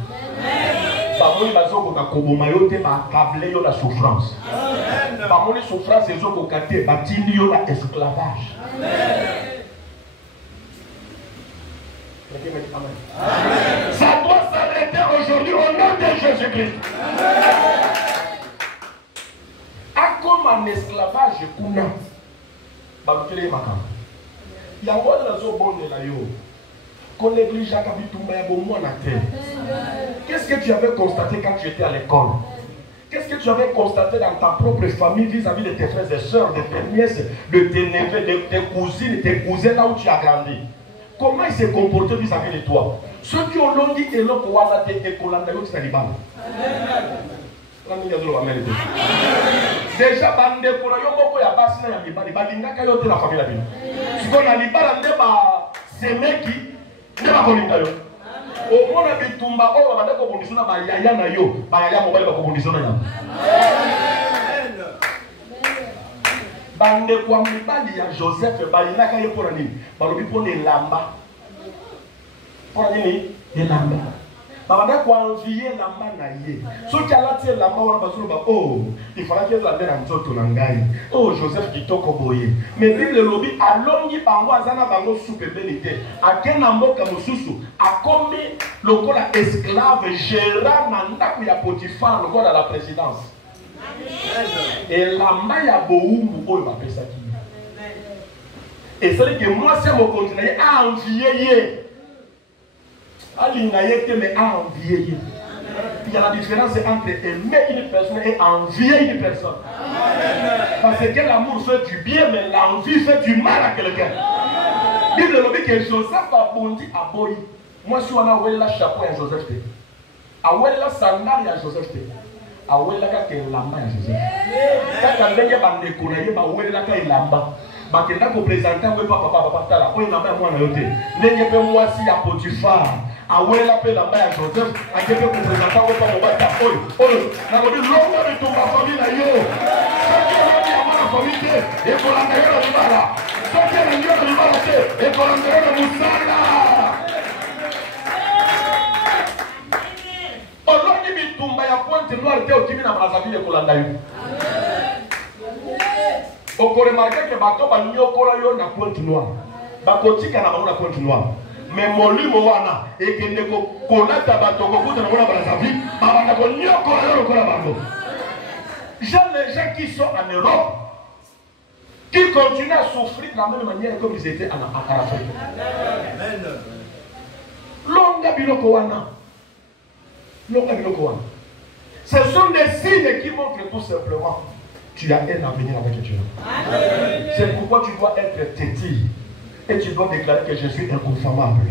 Bamoni bazoko ka kobomayote ba câbler yo la souffrance. Bamoni souffrance ezoko kate batindi yo la esclavage. Amen. Ça doit s'arrêter aujourd'hui au nom de Jésus-Christ. A comme un esclavage kuna balukele makamba. Yango na zo bonde la yo. Qu'est-ce que tu avais constaté quand tu étais à l'école? Qu'est-ce que tu avais constaté dans ta propre famille vis-à-vis de tes frères et sœurs, de tes nièces, de tes neveux, de tes cousines, tes cousins là où tu as grandi? Comment ils se comportaient vis-à-vis de toi? Ceux qui ont dit et l'ont été déjà bande pour yo moko ya basi na mibali balingaka yo te la famille la bino. Siko na libala ndeba semeki ndeba kolinga yo. O mona bitumba o bande ko bundisona ba yaya na yo, ba yaya mobali ba ko bundisona ya. Bande kwa mibali ya Joseph balingaka yo pour nini? Balobi pour les lamba. Pour nini? Les lamba. Baba kwa envier lamba na ye. So ki alati lamba wana bazulu ba oh, il fallait que la mère mtoto na ngai. Oh Joseph kitoko boye. Mais Bible lobi alongi bango azana bango supébélité. Akena mboka mususu akomi lokola esclave gérant na ndaku ya Potiphar lokola la présidence. Amen. Et lamba ya boumbu oyo ba pesaki. Et c'est que moi c'est mon continuer à envier ye. Alinga yete mais a envié. Il y a la différence entre aimer une personne et envier une personne. Parce que l'amour fait du bien, mais l'envie fait du mal à quelqu'un. Bible le dit que Joseph a bondi à Boyi. Moi, si on a oué la chapeau à Joseph, a oué la sandale à Joseph, a oué la kake lamba à Joseph. Quand on vient à l'économie, a oué la kake lamba. Parce que là, qu'on présente, on papa, là, on a même moi à l'autre. N'est-ce pas moi si à Potiphar, a oué la paix lamba à Joseph, a qui peut présenter, on va pas bata. Oh, n'a pas dit l'homme de ton famille là, yo. Ceux qui ont dit à ma famille, et pour la meilleure de Mala. Ceux qui ont dit à Mala, et pour la meilleure de Moussala. Aujourd'hui, bitumba ya pointe noire te okimi na Brazzaville kolanda yo. Oko remarquer que bato ba nyokola yo na pointe noire. Bakotika na bango na pointe noire. Mais molimo wana ekende ko kolata bato ko kuta na Brazzaville, ba ko nyokola yo lokola bango. J'aime les gens qui sont en Europe, qui continuent à souffrir de la même manière comme ils étaient en Afrique. Longa biloko wana. Ce sont des signes qui montrent tout simplement que tu as un avenir avec Dieu. C'est pourquoi tu dois être têtu et tu dois déclarer que je suis inconformable.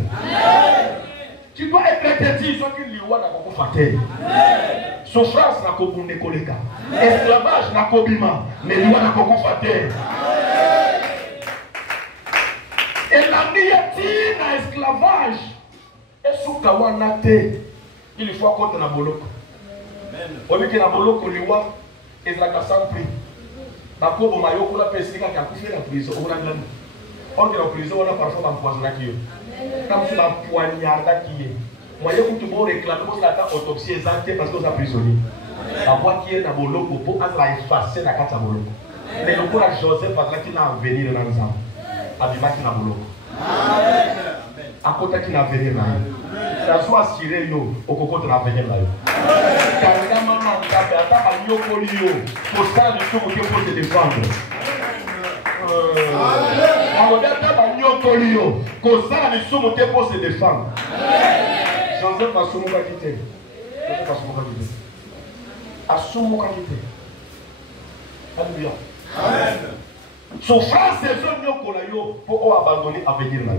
Tu dois être têtu, soit que l'iwa n'a pas fait. Souffrance n'a pas fait koleka. Esclavage n'a pas bima, mais l'iwa n'a pas fait. Et la niéti n'a esclavage. Et sous kawana te. Il faut compter na boloko. On dit que na boloko liwa est la cassante prix. Bakobo mayoko la pesika qui a couché la prison. On a gagné. On est en prison, on a parfois empoisonné qui est. Comme si la poignarda qui est. Moi, je vous bon réclamer pour la autopsie exacte parce que vous êtes prisonnier. La voix qui est na boloko pour la effacer la carte à boloko. Mais le coup à Joseph parce qu'il a venir dans les âmes. Abima qui na boloko. À côté qui n'a venir là. Ça soit assuré au coco de l'avenir là. Car il y a maintenant un cas de pour ça, du tout, pour te défendre. Pour ça, du tout, pour se défendre. Joseph a soumu quitté. Joseph a soumu quitté. A soumu quitté. Alléluia. Amen. Souffrance des hommes pour abandonner l'avenir là.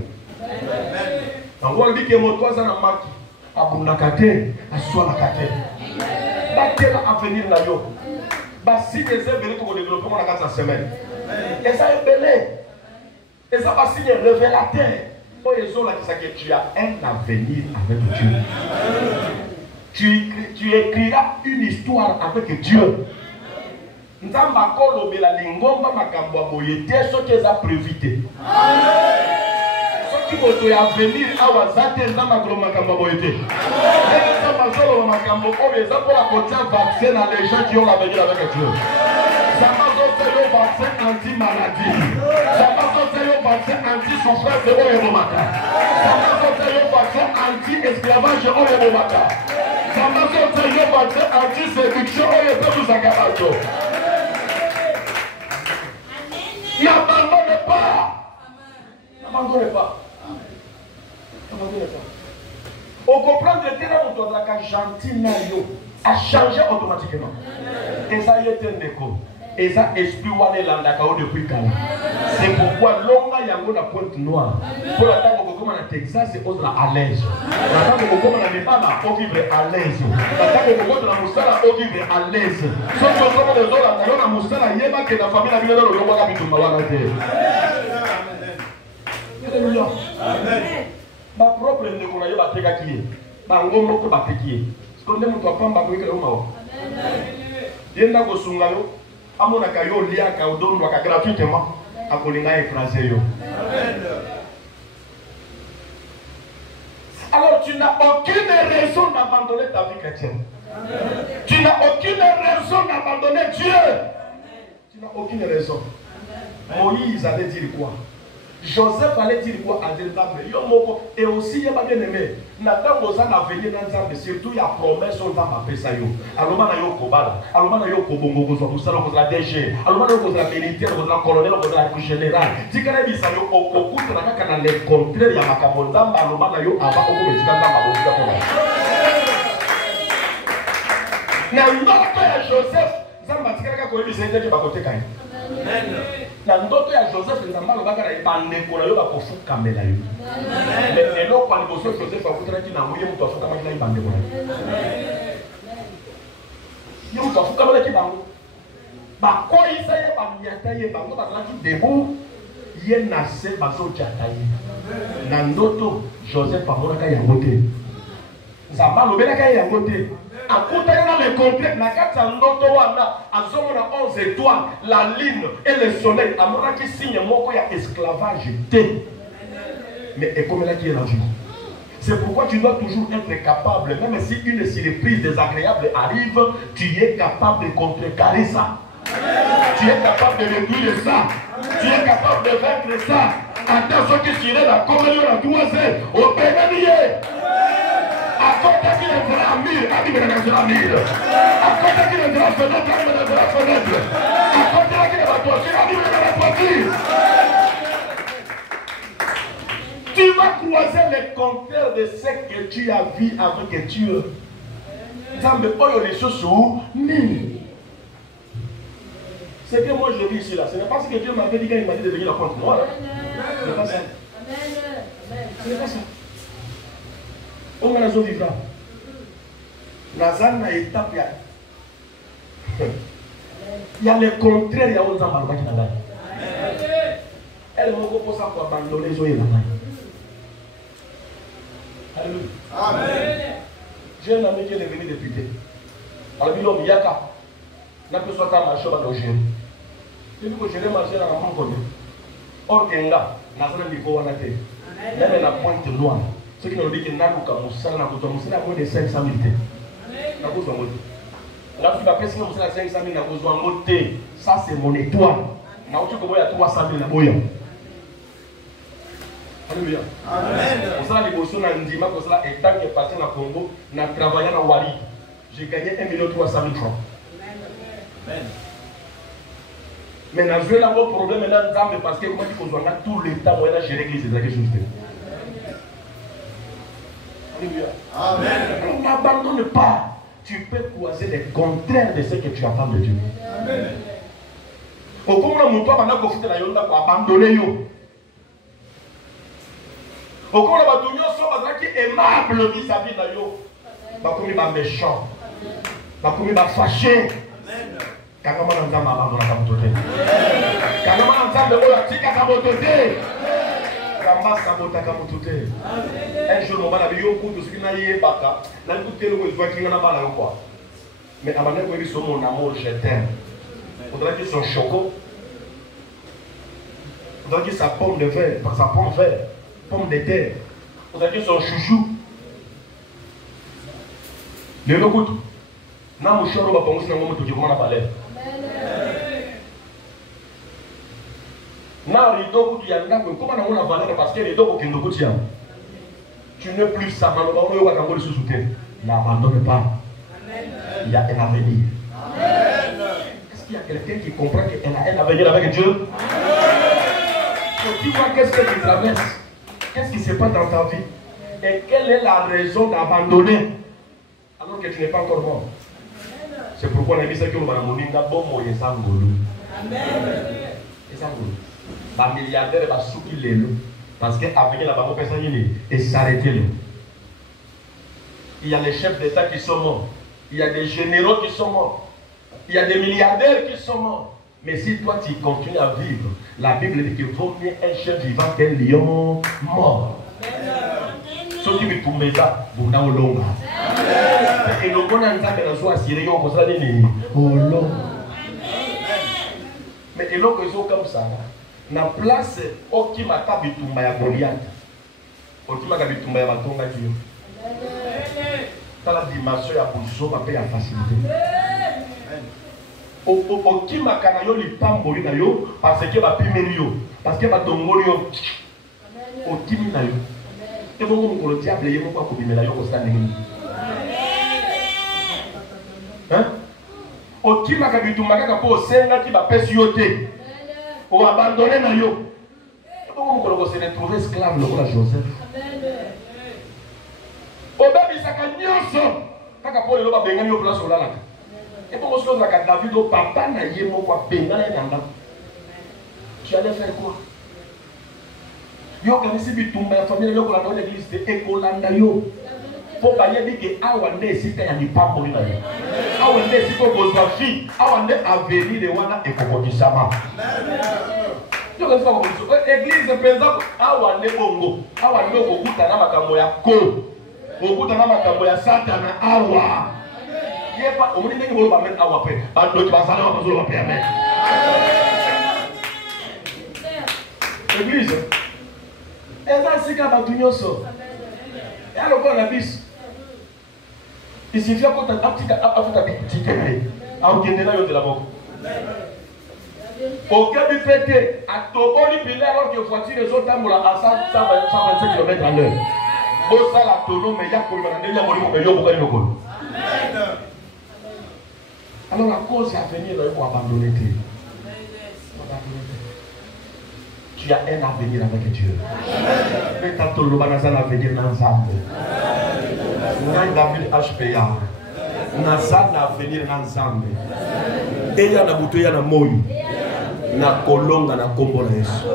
On dit que mon toit na maki abunakate aswanakate batela avenir na yo basi des événements pour développer mon 4 semaines et ça est belé et ça va signer révélateur pour les gens là qui savent que tu as un avenir avec Dieu. Tu écriras une histoire avec Dieu. Nzamba kolo bela lingomba makambo boyete so keza prévité. Qui va venir à Wazate dans ma grande makambo boyete. Ça ma solo makambo obeza pour la côté vaccin à les gens qui ont l'avenir avec Dieu. Ça m'a donné le vaccin anti-maladie. Ça m'a donné le vaccin anti-souffrance de Oyemomaka. Ça m'a donné le vaccin anti-esclavage Oyemomaka. Ça m'a donné le vaccin anti-séduction Oyemomaka. N'abandonnez pas. N'abandonnez pas. On comprend que le terrain autour de la Argentine a changé automatiquement. Et ça y est un écho. Et ça esprit wane landakao depuis Kala. C'est pourquoi l'homme yango na pointe noire. Pour la table au na Texas c'est à l'aise. La table au na Nepala on vivre à l'aise. La table au na Moussala on vivre à l'aise. Sauf que comme les autres na Moussala yeba que la famille la ville dans le roi kabitumba wana te. Alléluia. Amen. Ma propre ndeko na yo bateka kiye. Ba ngombo ko batekiye. Sikonde mtu apamba ko ikele umawo. Yenda ko sunga yo. Amona kayo lia ka udonwa ka gratuitement akolinga écraser yo. Amen. Alors tu n'as aucune raison d'abandonner ta vie chrétienne. Amen. Tu n'as aucune raison d'abandonner Dieu. Amen. Tu n'as aucune raison. Amen. Moïse allait dire quoi? Joseph allait dire quoi à Nzambe? Et aussi, il y a bien aimé. Nathan Boza n'a venu dans Nzambe, surtout il y a promesse sur Nzambe après ça. Alors, il y a Kobala, alors il y a Kobongo, il y a DG, alors il y a militaire, il y a colonel, il y a général. Si vous avez dit ça, au bout de la les contraires, il y a Makabonzamba, alors il y a Aba, il y a Na ndoto ya Joseph, Nzambe atikaka koyebisa ete bakoteka ye. Na ndoto ya Joseph, Nzambe alobaka na bandeko na yo bakofukamela yo. Eloko ya liboso Joseph akutanaki na moye moto afukamaki na ye bandeko na yo. Ye moto afukamelaki bango. Bakoyisa ye bamiata ye bango bazalaki debout. Ye nase bazojata ye. Na ndoto Joseph amonaka yango te. Nzambe alobelaka ye yango te. Akutaka na le complet na kati ya ndoto wana azomona 11 étoiles, la lune et le soleil. Amonaki signe moko ya esclavage te. Mais ekomelaki ye na vie. C'est pourquoi tu dois toujours être capable, même si une surprise désagréable arrive, tu es capable de contrecarrer ça. Tu es capable de réduire ça. Tu es capable de vaincre ça. Attention que tu es la communion à toi, c'est au pénalier. À côté qui est de la mire, à dire de la mire. À côté qui est de la fenêtre, à dire de la fenêtre. À côté qui est de la toiture, à dire de la toiture. Tu vas croiser les compteurs de ce que tu as vu avec Dieu. Zambe oyo les choses sont mille. Ce que moi je dis ici là, ce n'est pas ce que Dieu m'avait dit quand il m'a dit de venir contre moi là. Ce n'est pas ça. Ce n'est pas ça. On a raison vivant. Nazana étape ya. Il y a le contraire, il y a autre chose qui n'a pas. Elle m'a proposé pour abandonner les oeufs là. Alléluia. Amen. J'ai un ami qui est devenu député. Alors, il y a un n'a pas soit un marché à loger. Il dit que je l'ai marché dans la main comme or qu'il y a un niveau à la tête. Il y a la pointe noire. Ceux qui nous disent qu'il y a moins de 500 000. Là, tu vas passer 500 000, ça c'est mon étoile. Il y a 300 000. Alléluia. Amen. Pour ça, les bossons ont dit que ça étant que passé dans le Congo, n'a travaillé dans Wali. J'ai gagné 1 300 000 francs. Amen. Mais dans le problème maintenant, parce que comment il faut jouer tout le temps, on a géré l'église, c'est quelque chose. Alléluia. Amen. N'abandonne pas. Tu peux croiser les contraires de ce que tu attends de Dieu. Amen. Au fond, mon toit, pendant que tu as abandonné. Au cours de la bataille, ils sont aimables vis-à-vis de eux. Ils sont méchants. Ils sont fâchés. Quand on a un homme abandonné à Kamototé. Quand on a un homme à Kamototé. Quand on a un Kamototé. Un jour, on a vu un coup de ce qu'il y a eu. On a écouté le voix qui en a parlé. Mais avant de dire mon amour, je t'aime. On dirait qu'ils sont choqués. On dirait que sa pomme de verre, sa pomme verte. Pomme de terre. Vous avez dit son chouchou. Le locout. N'a mon choro va penser dans mon moto qui comment on a parlé. N'a rideau qui a comment on a valeur parce que les rideau qui nous tient. Tu n'es plus ça. Malheureusement, on va t'envoyer sous soutien. N'abandonne pas. Il y a un avenir. Est-ce qu'il y a quelqu'un qui comprend qu'elle a un avenir avec Dieu? Tu vois qu'est-ce que tu traverses? Qu'est-ce qui se passe dans ta vie? Et quelle est la raison d'abandonner alors que tu n'es pas encore mort? C'est pourquoi on a dit ça que nous allons dire bon mot et sangolo. Amen. Et sangolo. Les milliardaires va souquer les loups parce qu'avenir la banque personne et s'arrêter là. Il y a les chefs d'État qui sont morts. Il y a des généraux qui sont morts. Il y a des milliardaires qui sont morts. Mais si toi tu continues à vivre, la Bible dit qu'il vaut mieux un chef vivant qu'un lion mort. Ce qui me tombe là, vous n'avez pas longa. Et nous connaissons ça que nous sommes assurés, on peut se dire long. Mais et l'autre chose comme ça, na place au qui m'a pas bitumba ya Goliath, au qui m'a pas bitumba ya Matonga Dieu. Dans la dimension ya position, ma paix à facilité. Au qui m'a canaillé les pamboli na yo parce que va pimer yo, parce que va tomber yo. Au qui m'a yo. Et bon mon le diable il est pas pour bimer la yo comme ça n'importe. Hein? Au qui m'a kabitumba kaka po senga qui va pèse yoté. Ou abandonner na yo. Et bon mon se retrouver esclave le roi Joseph. Au bébé ça ka nyonso. Kaka po le ba benga yo place olala. Et pour ce que David au papa n'a eu quoi pénal tu allais faire quoi? Yo quand si tu tombes la famille yo dans l'église de Ekolanda yo. Faut pas dire que awande si t'as ni pas pour lui. Awande si ko bozwa fi, awande avenir de wana ekokodisama. Yo quand ça comme église présent awande bongo, awande okuta na makambo ya ko. Okuta na makambo ya Satana awa. Yepa omuni ndenge bolo ba men awa pe. Bando ki basala ba bozolo pe amen. Église. Eza sika ba tunyoso. Ya lokona na bis. Il suffit qu'on t'a petit à la mort. Au cas du pété, à Toboli Pilé, alors que voiture les autres à 125 km à l'heure. Au sal à Tono, mais il y a comme alors la cause est à venir, il faut abandonner. Tu as un avenir avec Dieu. Mais quand tu as un avenir ensemble. David HPA. Nazan na venir na Nzambe. Eya na buto ya na moyo. Na kolonga na kombo na Yesu.